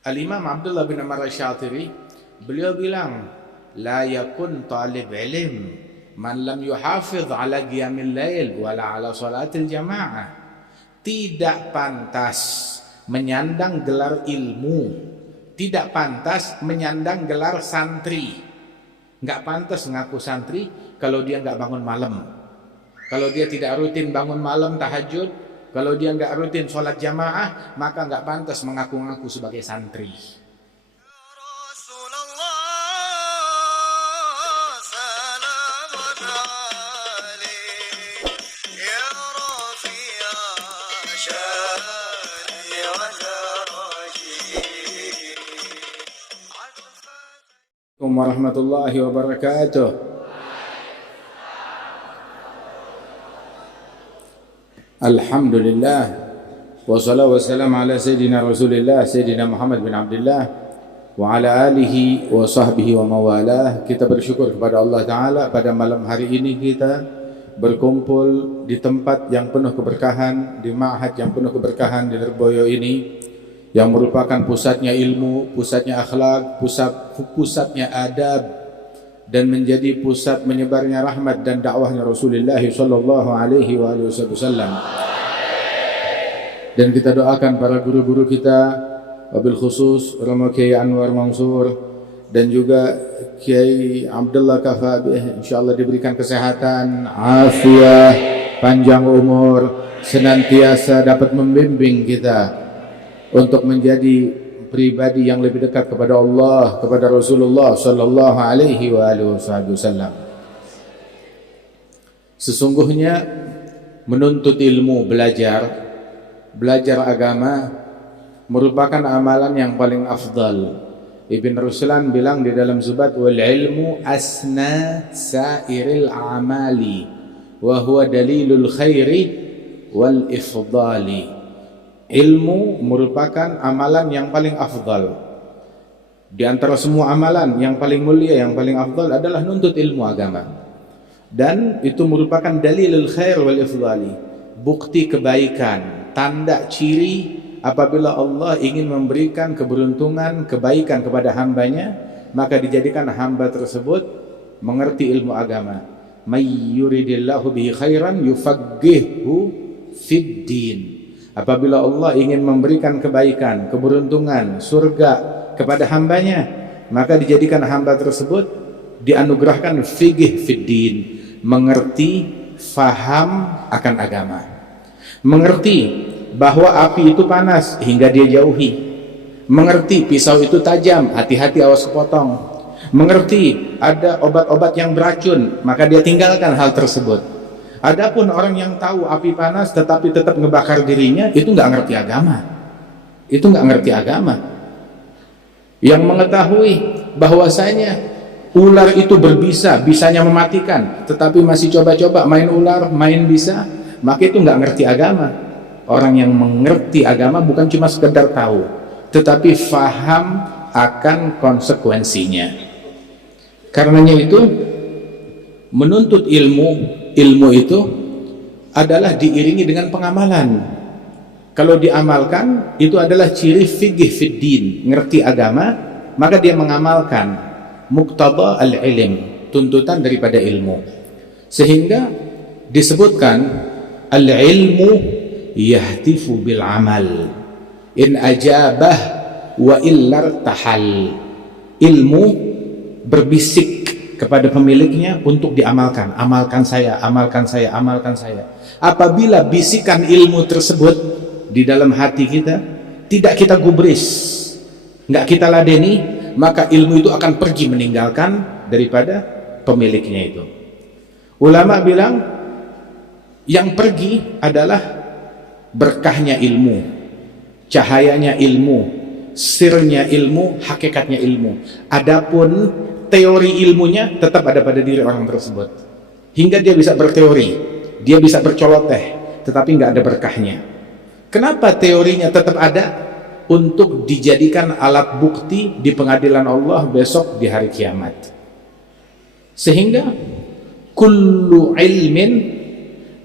Al-Imam Abdullah bin Amr Asy-Syatiri, beliau bilang, la yakun talib ilm man lam yuhafiz ala qiyamil lail wala ala salatil jamaah. Tidak pantas menyandang gelar ilmu, tidak pantas menyandang gelar santri. Nggak pantas ngaku santri kalau dia nggak bangun malam, kalau dia tidak rutin bangun malam tahajud, kalau dia nggak rutin sholat jamaah, maka nggak pantas mengaku-ngaku sebagai santri. Assalamualaikum warahmatullahi wabarakatuh. Alhamdulillah wassalatu wassalamu ala sayyidina Rasulillah Sayyidina Muhammad bin Abdullah wa ala alihi wa sahbihi wa mawalah. Kita bersyukur kepada Allah Ta'ala pada malam hari ini kita berkumpul di tempat yang penuh keberkahan, di ma'had yang penuh keberkahan di Lirboyo ini, yang merupakan pusatnya ilmu, pusatnya akhlak, pusatnya adab, dan menjadi pusat menyebarnya rahmat dan dakwahnya Rasulullah sallallahu alaihi wasallam. Dan kita doakan para guru-guru kita, wabil khusus Romo Kiai Anwar Mansur dan juga Kiai Abdullah Kafabih, insyaallah diberikan kesehatan, afiat, panjang umur, senantiasa dapat membimbing kita untuk menjadi pribadi yang lebih dekat kepada Allah, kepada Rasulullah sallallahu alaihi wasallam. Sesungguhnya menuntut ilmu, belajar agama merupakan amalan yang paling afdal. Ibn Ruslan bilang di dalam Zubat, wal ilmu asna sairil a'mali wa huwa dalilul khairi wal ifdali. Ilmu merupakan amalan yang paling afdal. Di antara semua amalan yang paling mulia, yang paling afdal adalah nuntut ilmu agama. Dan itu merupakan dalilul khair wal ifdali, bukti kebaikan, tanda ciri apabila Allah ingin memberikan keberuntungan, kebaikan kepada hambanya, maka dijadikan hamba tersebut mengerti ilmu agama. May yuridillahu bihi khairan yufaqqihhu fid din. Apabila Allah ingin memberikan kebaikan, keberuntungan, surga kepada hambanya, maka dijadikan hamba tersebut dianugerahkan fiqh fiddin, mengerti, faham akan agama, mengerti bahwa api itu panas hingga dia jauhi, mengerti pisau itu tajam, hati-hati awas kepotong, mengerti ada obat-obat yang beracun, maka dia tinggalkan hal tersebut. Adapun orang yang tahu api panas tetapi tetap ngebakar dirinya, itu nggak ngerti agama. Itu nggak ngerti agama. Yang mengetahui bahwasanya ular itu berbisa, bisanya mematikan, tetapi masih coba-coba main ular, main bisa, maka itu nggak ngerti agama. Orang yang mengerti agama bukan cuma sekedar tahu, tetapi faham akan konsekuensinya. Karenanya itu menuntut ilmu itu adalah diiringi dengan pengamalan. Kalau diamalkan, itu adalah ciri fiqh fiddin, ngerti agama, maka dia mengamalkan muqtada al-ilm, tuntutan daripada ilmu. Sehingga disebutkan al-ilmu yahtifu bil amal in ajabah wa illar tahal. Ilmu berbisik kepada pemiliknya untuk diamalkan. Amalkan saya, amalkan saya, amalkan saya. Apabila bisikan ilmu tersebut di dalam hati kita tidak kita gubris, nggak kita ladeni, maka ilmu itu akan pergi meninggalkan daripada pemiliknya itu. Ulama bilang yang pergi adalah berkahnya ilmu, cahayanya ilmu, sirnya ilmu, hakikatnya ilmu. Adapun teori ilmunya tetap ada pada diri orang tersebut, hingga dia bisa berteori, dia bisa bercoloteh, tetapi nggak ada berkahnya. Kenapa teorinya tetap ada? Untuk dijadikan alat bukti di pengadilan Allah besok di hari kiamat. Sehingga kullu ilmin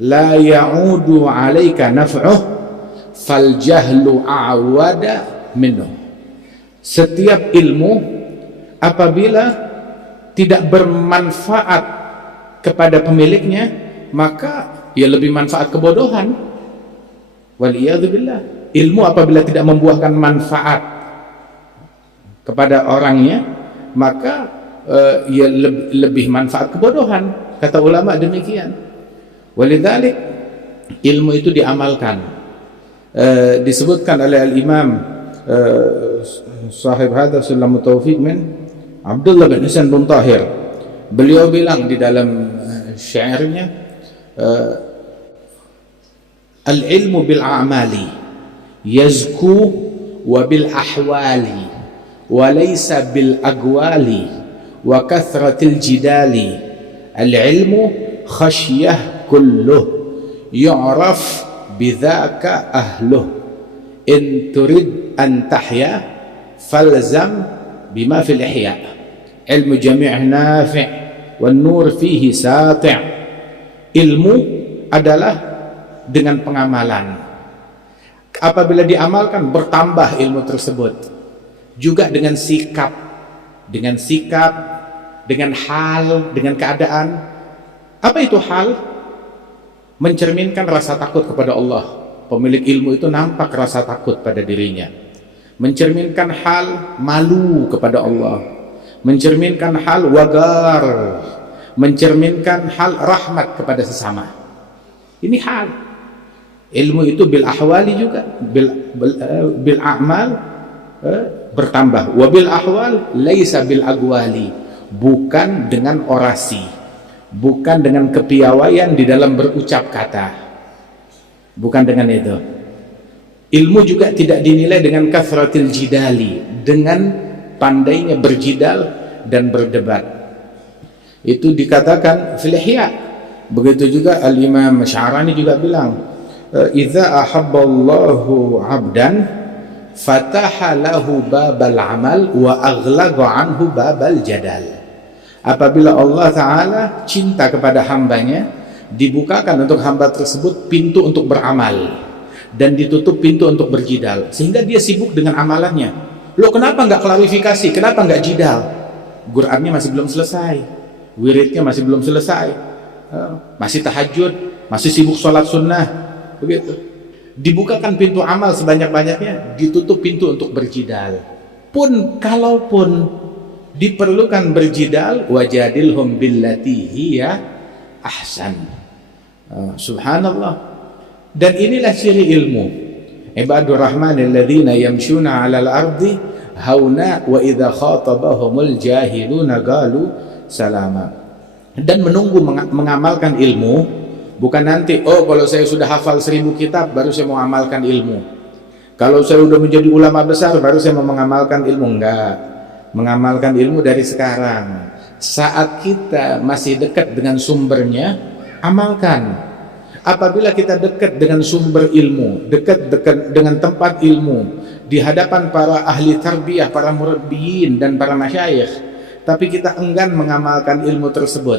la ya'udu 'alaika naf'uh fal jahlu a'wada minhu. Setiap ilmu apabila tidak bermanfaat kepada pemiliknya, maka ya lebih manfaat kebodohan. Waliyadzubillah. Ilmu apabila tidak membuahkan manfaat kepada orangnya, maka ya lebih manfaat kebodohan. Kata ulama demikian. Walidzalik ilmu itu diamalkan. Disebutkan oleh al-Imam sahib hadha Sulamut Taufiq min Abdullah bin Hasan bin Tahir. Beliau bilang di dalam syairnya, al-ilmu bil a'mali yazku wa bil ahwali wa laysa bil agwali wa kathratil jidali. Al-ilmu khasyah kulluh yu'raf bidzaka ahluh in turid an tahya falzam bima fil ihya. Ilmu jami' nafi' wan nur fihi sati'. Ilmu adalah dengan pengamalan. Apabila diamalkan bertambah ilmu tersebut. Juga dengan sikap, dengan hal, dengan keadaan. Apa itu hal? Mencerminkan rasa takut kepada Allah. Pemilik ilmu itu nampak rasa takut pada dirinya. Mencerminkan hal malu kepada Allah. Mencerminkan hal wagar, mencerminkan hal rahmat kepada sesama. Ini hal. Ilmu itu bil ahwali juga, bil a'mal bertambah. Wa bil ahwal laisa bil agwali, bukan dengan orasi, bukan dengan kepiawaian di dalam berucap kata, bukan dengan itu. Ilmu juga tidak dinilai dengan kathratil jidali, dengan pandainya berjidal dan berdebat. Itu dikatakan fil ihya. Begitu juga al-Imam Sya'rani juga bilang, idza ahabballahu 'abdan fataha lahu babal amal wa aghlaqa anhu babal jadal. Apabila Allah Ta'ala cinta kepada hambanya, dibukakan untuk hamba tersebut pintu untuk beramal dan ditutup pintu untuk berjidal, sehingga dia sibuk dengan amalannya. Loh, kenapa nggak klarifikasi? Kenapa nggak jidal? Qurannya masih belum selesai, wiridnya masih belum selesai, masih tahajud, masih sibuk sholat sunnah, begitu. Dibukakan pintu amal sebanyak-banyaknya, ditutup pintu untuk berjidal. Pun kalaupun diperlukan berjidal, wajadilhum billati hiya ahsan. Subhanallah. Dan inilah ciri ilmu. Ibadur rahmanil ladzina yamshuna 'alal ardi hauna wa idza khatabahumul jahiluna qalu salama. Dan menunggu mengamalkan ilmu, bukan nanti, oh kalau saya sudah hafal 1000 kitab baru saya mau amalkan ilmu, kalau saya sudah menjadi ulama besar baru saya mau mengamalkan ilmu. Enggak. Mengamalkan ilmu dari sekarang. Saat kita masih dekat dengan sumbernya, amalkan. Apabila kita dekat dengan sumber ilmu, dekat dengan tempat ilmu, di hadapan para ahli tarbiyah, para murabbiyin dan para masyayikh, tapi kita enggan mengamalkan ilmu tersebut,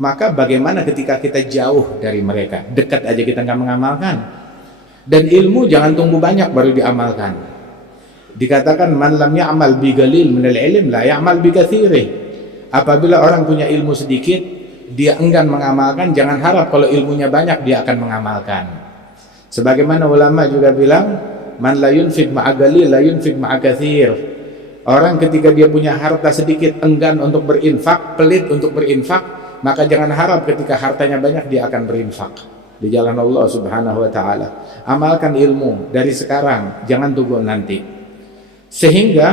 maka bagaimana ketika kita jauh dari mereka, dekat aja kita nggak mengamalkan? Dan ilmu jangan tunggu banyak baru diamalkan. Dikatakan man lam ya'mal bi qalil minal ilm la ya'mal bi katsirih. Apabila orang punya ilmu sedikit, dia enggan mengamalkan, jangan harap kalau ilmunya banyak dia akan mengamalkan. Sebagaimana ulama juga bilang, man la yunfiq ma'a qalil la yunfiq ma'a katsir. Orang ketika dia punya harta sedikit enggan untuk berinfak, pelit untuk berinfak, maka jangan harap ketika hartanya banyak dia akan berinfak di jalan Allah Subhanahu wa taala. Amalkan ilmu dari sekarang, jangan tunggu nanti. Sehingga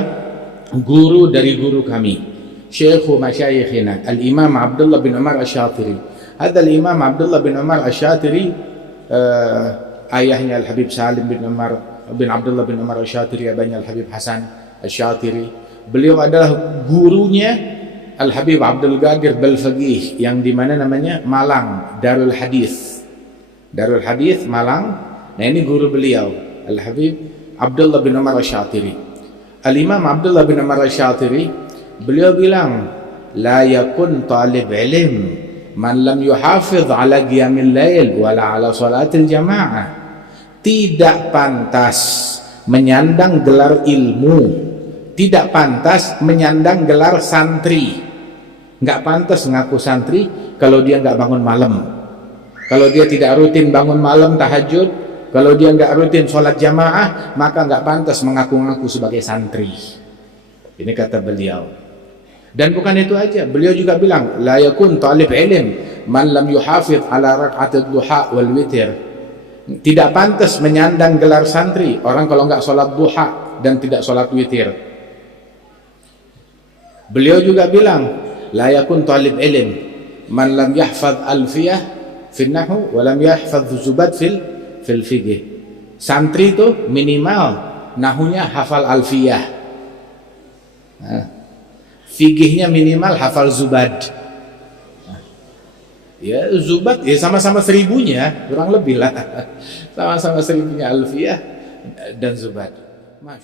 guru dari guru kami, Syekhu masyayikhina Al-Imam Abdullah bin Umar Asy-Syatiri. Hadha Al-Imam Abdullah bin Umar Asy-Syatiri, ayahnya Al-Habib Salim bin Umar bin Abdullah bin Umar Asy-Syatiri, abahnya Al-Habib Hasan Asy-Syatiri. Beliau adalah gurunya Al-Habib Abdul Qadir Balfaqih, yang dimana namanya Malang, Darul Hadis. Darul Hadis Malang. Nah, ini guru beliau, Al-Habib Abdullah bin Umar Asy-Syatiri. Al-Imam Abdullah bin Umar Asy-Syatiri, beliau bilang, la yakun talib ilm man lam yuhafidh ala qiyamil lail wala ala salatil jamaah. Tidak pantas menyandang gelar ilmu tidak pantas menyandang gelar santri. Nggak pantas ngaku santri kalau dia nggak bangun malam, kalau dia tidak rutin bangun malam tahajud, kalau dia nggak rutin sholat jamaah, maka nggak pantas mengaku-ngaku sebagai santri. Ini kata beliau. Dan bukan itu aja, beliau juga bilang la yakun talib ilm man lam yuhafidh ala rak'atid duha wal witir. Tidak pantas menyandang gelar santri orang kalau nggak sholat duha dan tidak sholat witir. Beliau juga bilang la yakun talib ilm man lam yahfadh alfiyah fil nahwu wa lam yahfadh zubat fil fiqh. Santri itu minimal nahunya hafal alfiyah, fikihnya minimal hafal zubad. Ya zubat ya sama-sama seribunya, kurang lebih lah sama-sama seribunya alfiyah dan zubad. Masya